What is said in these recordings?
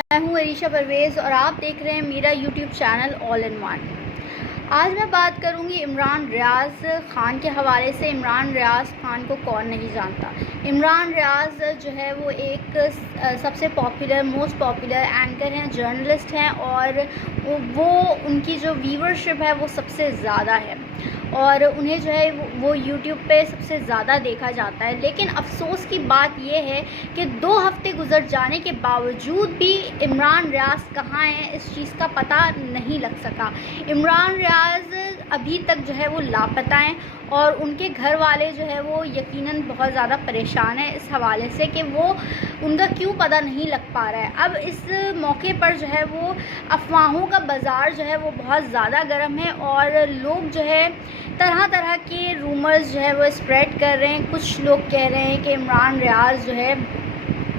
میں ہوں عریشہ پرویز اور آپ دیکھ رہے ہیں میرا YouTube channel all in one. آج میں بات کروں گی عمران ریاض خان کے حوالے سے۔ عمران ریاض خان کو کون نہیں جانتا۔ عمران ریاض جو ہے وہ ایک سب سے موسٹ پاپولر اینکر ہیں، جرنلسٹ ہیں، اور وہ ان کی جو ویورشپ ہے وہ سب سے زیادہ ہے، اور انہیں جو ہے وہ یوٹیوب پہ سب سے زیادہ دیکھا جاتا ہے۔ لیکن افسوس کی بات یہ ہے کہ 2 ہفتے گزر جانے کے باوجود بھی عمران ریاض کہاں ہیں اس چیز کا پتہ نہیں لگ سکا۔ عمران ریاض ابھی تک جو ہے وہ لاپتہ ہیں، اور ان کے گھر والے جو ہے وہ یقیناً بہت زیادہ پریشان ہیں اس حوالے سے کہ وہ ان کا کیوں پتہ نہیں لگ پا رہا ہے۔ اب اس موقع پر جو ہے وہ افواہوں کا بازار جو ہے وہ بہت زیادہ گرم ہے، اور لوگ جو ہے طرح طرح کے رومرز جو ہے وہ اسپریڈ کر رہے ہیں۔ کچھ لوگ کہہ رہے ہیں کہ عمران ریاض جو ہے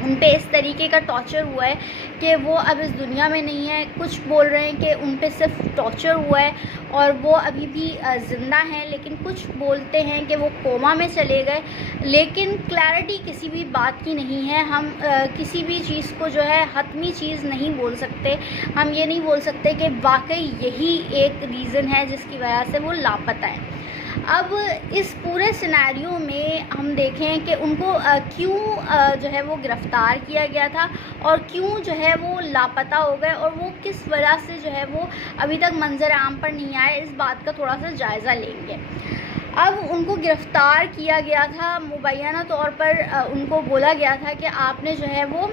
ان پہ اس طریقے کا ٹارچر ہوا ہے کہ وہ اب اس دنیا میں نہیں ہے۔ کچھ بول رہے ہیں کہ ان پہ صرف ٹارچر ہوا ہے اور وہ ابھی بھی زندہ ہیں، لیکن کچھ بولتے ہیں کہ وہ کوما میں چلے گئے۔ لیکن کلیئرٹی کسی بھی بات کی نہیں ہے۔ ہم کسی بھی چیز کو جو ہے حتمی چیز نہیں بول سکتے۔ ہم یہ نہیں بول سکتے کہ واقعی یہی ایک ریزن ہے جس کی وجہ سے وہ لاپتہ ہیں۔ اب اس پورے سینیریو میں ہم دیکھیں کہ ان کو کیوں جو ہے وہ گرفتار کیا گیا تھا، اور کیوں جو ہے وہ لاپتہ ہو گئے، اور وہ کس وجہ سے جو ہے وہ ابھی تک منظر عام پر نہیں آئے، اس بات کا تھوڑا سا جائزہ لیں گے۔ اب ان کو گرفتار کیا گیا تھا، مبینہ طور پر ان کو بولا گیا تھا کہ آپ نے جو ہے وہ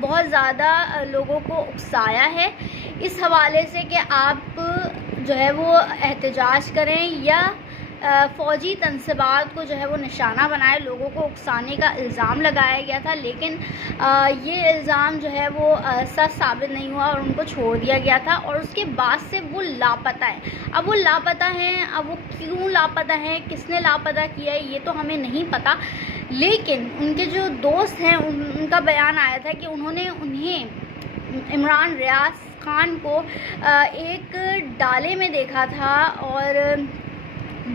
بہت زیادہ لوگوں کو اکسایا ہے اس حوالے سے کہ آپ جو ہے وہ احتجاج کریں یا فوجی تنصیبات کو جو ہے وہ نشانہ بنائے۔ لوگوں کو اکسانے کا الزام لگایا گیا تھا، لیکن یہ الزام جو ہے وہ سچ ثابت نہیں ہوا اور ان کو چھوڑ دیا گیا تھا، اور اس کے بعد سے وہ لاپتہ ہیں۔ اب وہ لاپتہ ہیں، اب وہ کیوں لاپتہ ہیں، کس نے لاپتہ کیا ہے، یہ تو ہمیں نہیں پتہ۔ لیکن ان کے جو دوست ہیں ان کا بیان آیا تھا کہ انہیں عمران ریاض خان کو ایک ڈالے میں دیکھا تھا، اور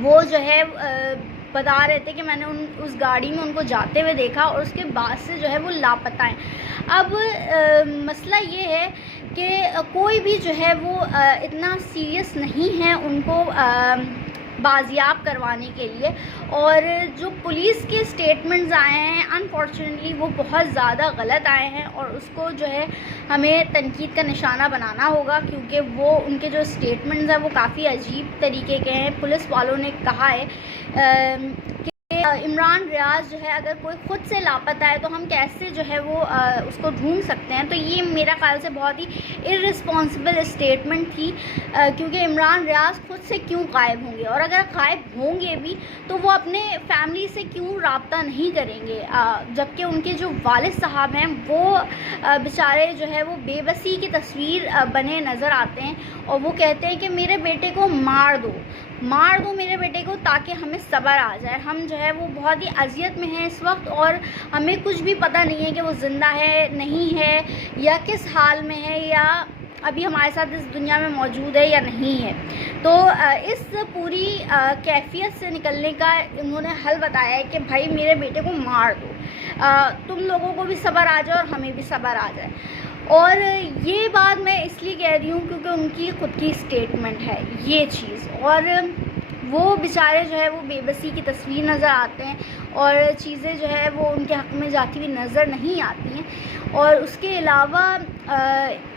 وہ جو ہے بتا رہے تھے کہ میں نے اس گاڑی میں ان کو جاتے ہوئے دیکھا، اور اس کے بعد سے جو ہے وہ لاپتہ ہیں۔ اب مسئلہ یہ ہے کہ کوئی بھی جو ہے وہ اتنا سیریس نہیں ہے ان کو بازیاب کروانے کے لیے، اور جو پولیس کے اسٹیٹمنٹس آئے ہیں انفارچونیٹلی وہ بہت زیادہ غلط آئے ہیں، اور اس کو جو ہے ہمیں تنقید کا نشانہ بنانا ہوگا، کیونکہ وہ ان کے جو اسٹیٹمنٹس ہیں وہ کافی عجیب طریقے کے ہیں۔ پولیس والوں نے کہا ہے کہ عمران ریاض جو ہے اگر کوئی خود سے لاپتہ ہے تو ہم کیسے جو ہے وہ اس کو ڈھونڈ سکتے ہیں۔ تو یہ میرا خیال سے بہت ہی ارسپانسبل اسٹیٹمنٹ تھی، کیونکہ عمران ریاض خود سے کیوں غائب ہوں گے، اور اگر غائب ہوں گے بھی تو وہ اپنے فیملی سے کیوں رابطہ نہیں کریں گے، جبکہ ان کے جو والد صاحب ہیں وہ بیچارے جو ہے وہ بے بسی کی تصویر بنے نظر آتے ہیں، اور وہ کہتے ہیں کہ میرے بیٹے کو مار دو میرے بیٹے کو، تاکہ ہمیں صبر آ جائے۔ ہم جو ہے وہ بہت ہی اذیت میں ہیں اس وقت، اور ہمیں کچھ بھی پتہ نہیں ہے کہ وہ زندہ ہے نہیں ہے، یا کس حال میں ہے، یا ابھی ہمارے ساتھ اس دنیا میں موجود ہے یا نہیں ہے۔ تو اس پوری کیفیت سے نکلنے کا انہوں نے حل بتایا ہے کہ بھائی میرے بیٹے کو مار دو، تم لوگوں کو بھی صبر آ جائے اور ہمیں بھی صبر آ جائے۔ اور یہ بات میں اس لیے کہہ رہی ہوں کیونکہ ان کی خود کی اسٹیٹمنٹ ہے یہ چیز، اور وہ بیچارے جو ہے وہ بے بسی کی تصویر نظر آتے ہیں، اور چیزیں جو ہے وہ ان کے حق میں جاتی ہوئی نظر نہیں آتی ہیں۔ اور اس کے علاوہ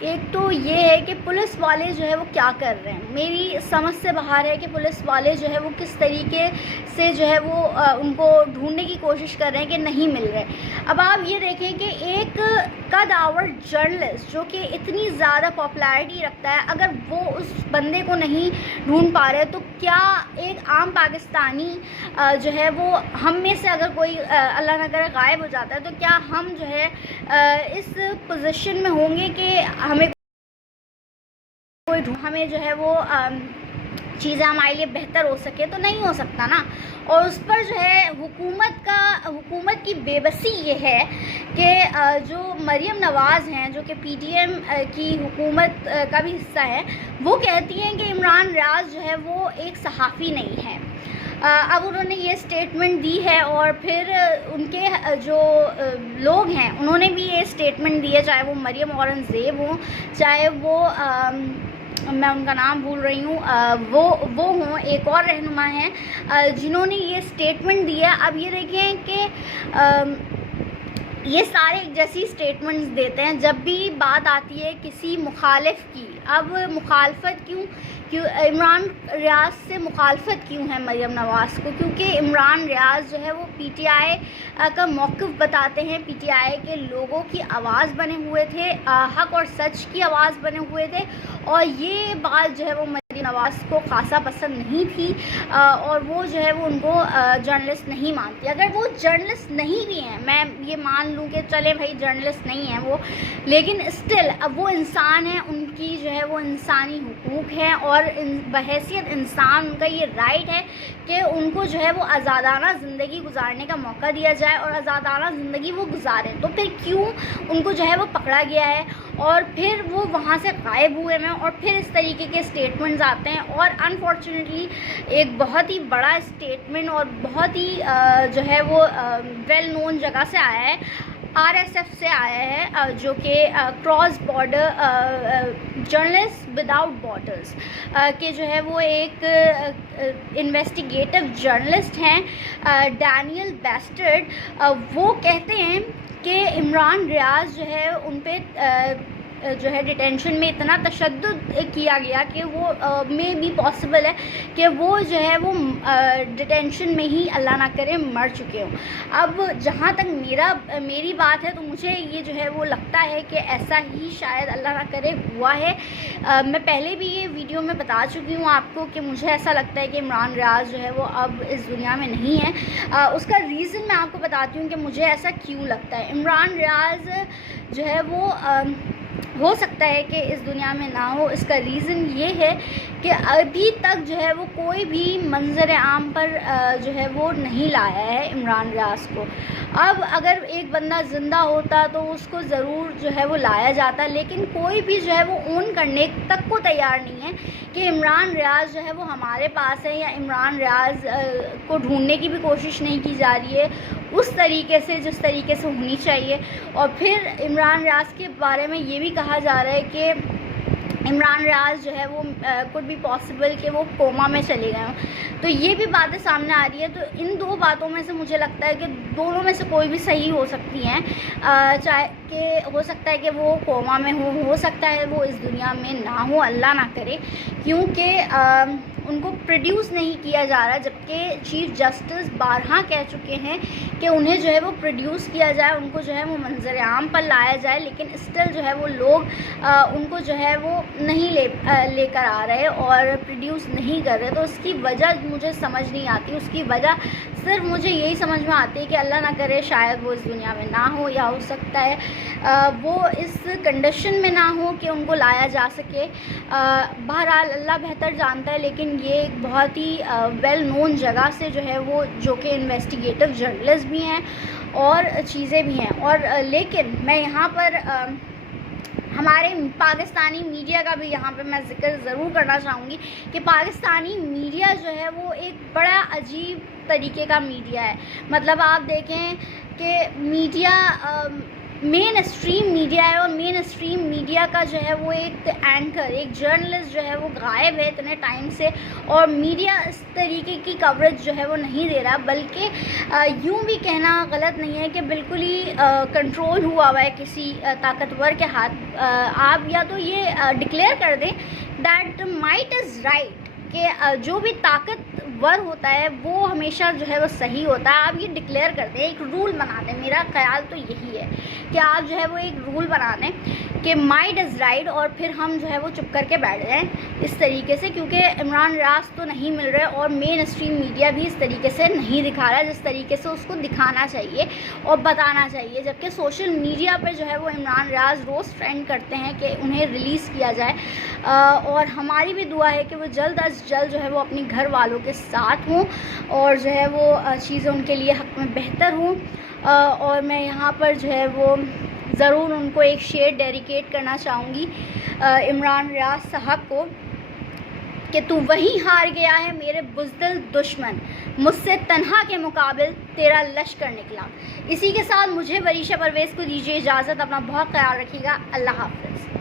ایک تو یہ ہے کہ پولیس والے جو ہے وہ کیا کر رہے ہیں، میری سمجھ سے باہر ہے کہ پولیس والے جو ہے وہ کس طریقے سے جو ہے وہ ان کو ڈھونڈنے کی کوشش کر رہے ہیں کہ نہیں مل رہے۔ اب آپ یہ دیکھیں کہ ایک قدآور جرنلسٹ جو کہ اتنی زیادہ پاپولیرٹی رکھتا ہے، اگر وہ اس بندے کو نہیں ڈھونڈ پا رہے تو کیا ایک عام پاکستانی جو ہے وہ ہم میں سے اگر کوئی اللہ نہ کرے غائب ہو جاتا ہے تو کیا ہم جو ہے اس پوزیشن میں ہوں گے کہ ہمیں جو ہے وہ چیزیں ہمارے لیے بہتر ہو سکے؟ تو نہیں ہو سکتا نا۔ اور اس پر جو ہے حکومت کی بے بسی یہ ہے کہ جو مریم نواز ہیں جو کہ پی ٹی ایم کی حکومت کا بھی حصہ ہے، وہ کہتی ہیں کہ عمران ریاض جو ہے وہ ایک صحافی نہیں ہے۔ اب انہوں نے یہ اسٹیٹمنٹ دی ہے اور پھر ان کے جو لوگ ہیں انہوں نے بھی یہ اسٹیٹمنٹ دی ہے، چاہے وہ مریم اورنگزیب ہوں، چاہے وہ میں ان کا نام بھول رہی ہوں، وہ ہوں، ایک اور رہنما ہیں جنہوں نے یہ اسٹیٹمنٹ دی ہے۔ اب یہ دیکھیں کہ یہ سارے ایک جیسی اسٹیٹمنٹس دیتے ہیں جب بھی بات آتی ہے کسی مخالف کی۔ اب مخالفت کیوں عمران ریاض سے مخالفت کیوں ہے مریم نواز کو؟ کیونکہ عمران ریاض جو ہے وہ پی ٹی آئی کا موقف بتاتے ہیں، پی ٹی آئی کے لوگوں کی آواز بنے ہوئے تھے، حق اور سچ کی آواز بنے ہوئے تھے، اور یہ بات جو ہے وہ مریم نواز کو خاصا پسند نہیں تھی، اور وہ جو ہے وہ ان کو جرنلسٹ نہیں مانتی۔ اگر وہ جرنلسٹ نہیں بھی ہیں، میں یہ مان لوں کہ چلیں بھائی جرنلسٹ نہیں ہیں وہ، لیکن اسٹل اب وہ انسان ہیں، ان کی جو ہے وہ انسانی حقوق ہیں، اور بحیثیت انسان ان کا یہ رائٹ ہے کہ ان کو جو ہے وہ آزادانہ زندگی گزارنے کا موقع دیا جائے اور آزادانہ زندگی وہ گزاریں۔ تو پھر کیوں ان کو جو ہے وہ پکڑا گیا ہے اور پھر وہ وہاں سے غائب ہوئے ہیں، اور پھر اس طریقے کے اسٹیٹمنٹس آتے ہیں، اور انفارچونیٹلی ایک بہت ہی بڑا اسٹیٹمنٹ اور بہت ہی جو ہے وہ ویل نون جگہ سے آیا ہے، آر ایس ایف سے آیا ہے، جو کہ cross border journalist without borders کہ جو ہے وہ ایک انویسٹیگیٹو جرنلسٹ ہیں، ڈینیل بیسٹرڈ۔ وہ کہتے ہیں کہ عمران ریاض جو ہے ان پہ جو ہے ڈیٹینشن میں اتنا تشدد کیا گیا کہ وہ میں بھی پاسبل ہے کہ وہ جو ہے وہ ڈیٹینشن میں ہی اللہ نہ کرے مر چکے ہوں۔ اب جہاں تک میری بات ہے تو مجھے یہ جو ہے وہ لگتا ہے کہ ایسا ہی شاید اللہ نہ کرے ہوا ہے۔ میں پہلے بھی یہ ویڈیو میں بتا چکی ہوں آپ کو کہ مجھے ایسا لگتا ہے کہ عمران ریاض جو ہے وہ اب اس دنیا میں نہیں ہے۔ اس کا ریزن میں آپ کو بتاتی ہوں کہ مجھے ایسا کیوں لگتا ہے۔ عمران ریاض جو ہے وہ ہو سکتا ہے کہ اس دنیا میں نہ ہو، اس کا ریزن یہ ہے کہ ابھی تک جو ہے وہ کوئی بھی منظر عام پر جو ہے وہ نہیں لایا ہے عمران ریاض کو۔ اب اگر ایک بندہ زندہ ہوتا تو اس کو ضرور جو ہے وہ لایا جاتا، لیکن کوئی بھی جو ہے وہ اون کرنے تک کو تیار نہیں ہے کہ عمران ریاض جو ہے وہ ہمارے پاس ہے، یا عمران ریاض کو ڈھونڈنے کی بھی کوشش نہیں کی جا رہی ہے اس طریقے سے جس طریقے سے ہونی چاہیے۔ اور پھر عمران ریاض کے بارے میں یہ بھی کہا جا رہا ہے کہ عمران ریاض جو ہے وہ کوڈ بھی پاسبل کہ وہ کوما میں چلے گئے ہوں۔ تو یہ بھی باتیں سامنے آ رہی ہے، تو ان دو باتوں میں سے مجھے لگتا ہے کہ دونوں میں سے کوئی بھی صحیح ہو سکتی ہیں، چاہے کہ ہو سکتا ہے کہ وہ کوما میں ہو سکتا ہے وہ اس دنیا میں نہ ہو، اللہ نہ کرے، کیونکہ ان کو پروڈیوس نہیں کیا جا رہا، جبکہ چیف جسٹس بارہا کہہ چکے ہیں کہ انہیں جو ہے وہ پروڈیوس کیا جائے، ان کو جو ہے وہ منظر عام پر لایا جائے، لیکن اسٹل جو ہے وہ لوگ ان کو جو ہے وہ نہیں لے کر آ رہے اور پروڈیوس نہیں کر رہے۔ تو اس کی وجہ مجھے سمجھ نہیں آتی، اس کی وجہ صرف مجھے یہی سمجھ میں آتی ہے کہ اللہ نہ کرے شاید وہ اس دنیا میں نہ ہو، یا ہو سکتا ہے وہ اس کنڈیشن میں نہ ہو کہ ان کو لایا جا سکے۔ بہرحال اللہ بہتر جانتا ہے، لیکن یہ ایک بہت ہی ویل نون جگہ سے جو ہے وہ، جو کہ انویسٹیگیٹو جرنلسٹ بھی ہیں اور چیزیں بھی ہیں، اور لیکن میں یہاں پر ہمارے پاکستانی میڈیا کا بھی یہاں پہ میں ذکر ضرور کرنا چاہوں گی کہ پاکستانی میڈیا جو ہے وہ ایک بڑا عجیب طریقے کا میڈیا ہے۔ مطلب آپ دیکھیں کہ میڈیا مین اسٹریم میڈیا ہے، اور مین اسٹریم میڈیا کا جو ہے وہ ایک اینکر، ایک جرنلسٹ جو ہے وہ غائب ہے اتنے ٹائم سے، اور میڈیا اس طریقے کی کوریج جو ہے وہ نہیں دے رہا، بلکہ یوں بھی کہنا غلط نہیں ہے کہ بالکل ہی کنٹرول ہوا ہے کسی طاقتور کے ہاتھ۔ آپ یا تو یہ ڈکلیئر کر دیں دیٹ مائٹ از رائٹ، کہ جو بھی طاقتور ہوتا ہے وہ ہمیشہ جو ہے وہ صحیح ہوتا ہے۔ آپ یہ ڈکلیئر کر دیں، ایک رول بنا دیں، میرا خیال تو یہی ہے کہ آپ جو ہے وہ ایک رول بنا دیں کہ مائٹ از رائٹ، اور پھر ہم جو ہے وہ چپ کر کے بیٹھ جائیں اس طریقے سے، کیونکہ عمران ریاض تو نہیں مل رہے، اور مین اسٹریم میڈیا بھی اس طریقے سے نہیں دکھا رہا جس طریقے سے اس کو دکھانا چاہیے اور بتانا چاہیے، جبکہ سوشل میڈیا پہ جو ہے وہ عمران ریاض روز ٹرینڈ کرتے ہیں کہ انہیں ریلیز کیا جائے، اور ہماری بھی دعا ہے کہ وہ جلد از جلد جو ہے وہ اپنی گھر والوں کے ساتھ ہوں، اور جو ہے وہ چیزیں ان کے لیے حق میں بہتر ہوں۔ اور میں یہاں پر جو ہے وہ ضرور ان کو ایک شعر ڈیڈیکیٹ کرنا چاہوں گی عمران ریاض صاحب کو، کہ تو وہیں ہار گیا ہے میرے بزدل دشمن، مجھ سے تنہا کے مقابل تیرا لشکر نکلا۔ اسی کے ساتھ مجھے وریشہ پرویز کو دیجیے اجازت، اپنا بہت خیال رکھیے گا، اللہ حافظ۔